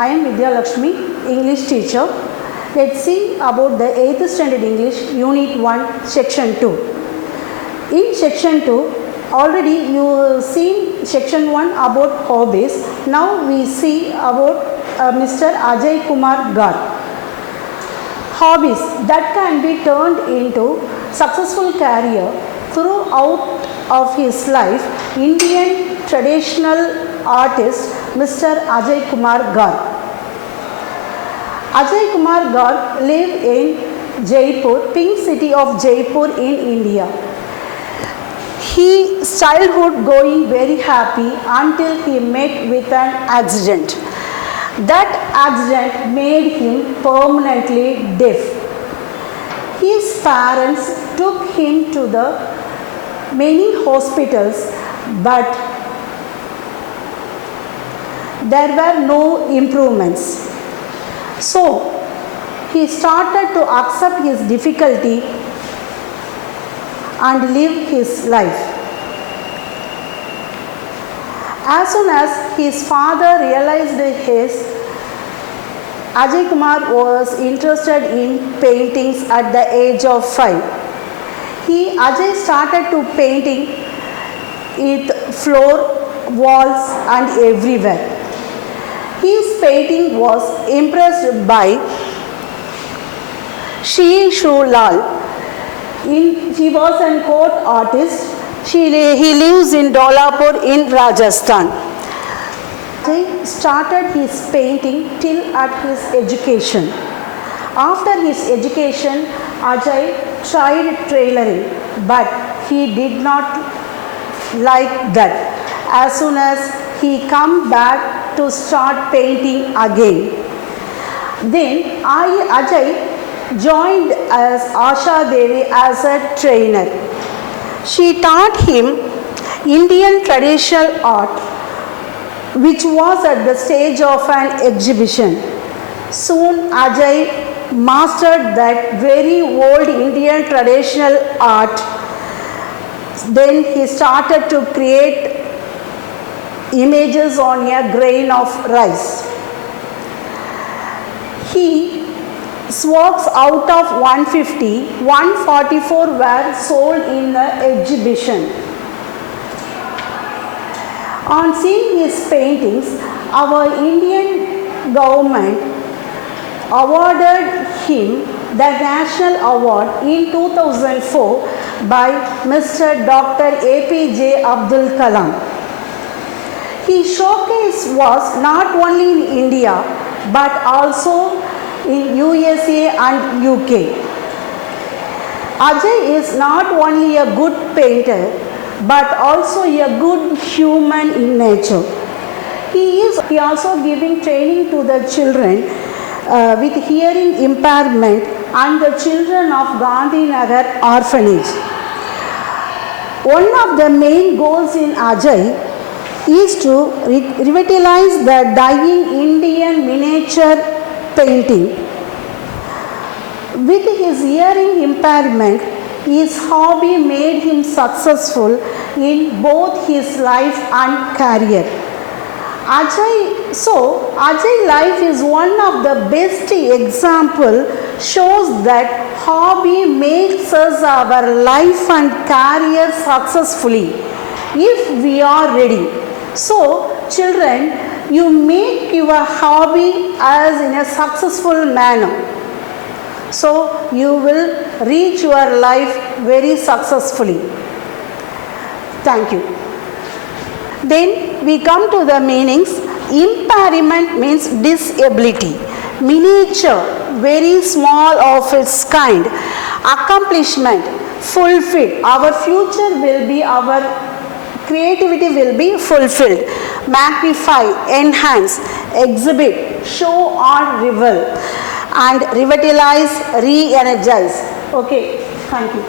I am Vidya Lakshmi, English teacher. Let's see about the 8th standard English, Unit 1, Section 2. In Section 2, already you have seen Section 1 about hobbies. Now we see about Mr. Ajay Kumar Garg. Hobbies that can be turned into successful career throughout of his life. Indian traditional artist Mr. Ajay Kumar Garg. Ajay Kumar Garg lived in Jaipur, pink city of Jaipur in India. His childhood going very happy until he met with an accident. That accident made him permanently deaf. His parents took him to the many hospitals, but there were no improvements. So he started to accept his difficulty and live his life. As soon as his father realized Ajay Kumar was interested in paintings at the age of 5. Ajay started to painting with floor, walls and everywhere. His painting was impressed by Shri Shu Lal. He was a court artist. He lives in Dholapur in Rajasthan. Ajay started his painting till at his education. After his education, Ajay tried tailoring, but he did not like that. As soon as he come back to start painting again. Then Ajay joined as Asha Devi as a trainer. She taught him Indian traditional art, which was at the stage of an exhibition. Soon Ajay mastered that very old Indian traditional art. Then he started to create images on a grain of rice. His works out of 150, 144 were sold in the exhibition. On seeing his paintings, our Indian government awarded him the National Award in 2004 by Mr. Dr. APJ Abdul Kalam. His showcase was not only in India but also in USA and UK. Ajay is not only a good painter but also a good human in nature. He also giving training to the children with hearing impairment and the children of Gandhinagar orphanage. One of the main goals in Ajay is to revitalize the dying Indian miniature painting. With his hearing impairment, his hobby made him successful in both his life and career. Ajay life is one of the best example, shows that hobby makes us our life and career successfully if we are ready. So children, you make your hobby as in a successful manner. So you will reach your life very successfully. Thank you. Then we come to the meanings. Impairment means disability. Miniature, very small of its kind. Accomplishment, fulfilled. Our future will be, our creativity will be fulfilled. Magnify, enhance, exhibit, show or reveal. And revitalize, re-energize. Okay, thank you.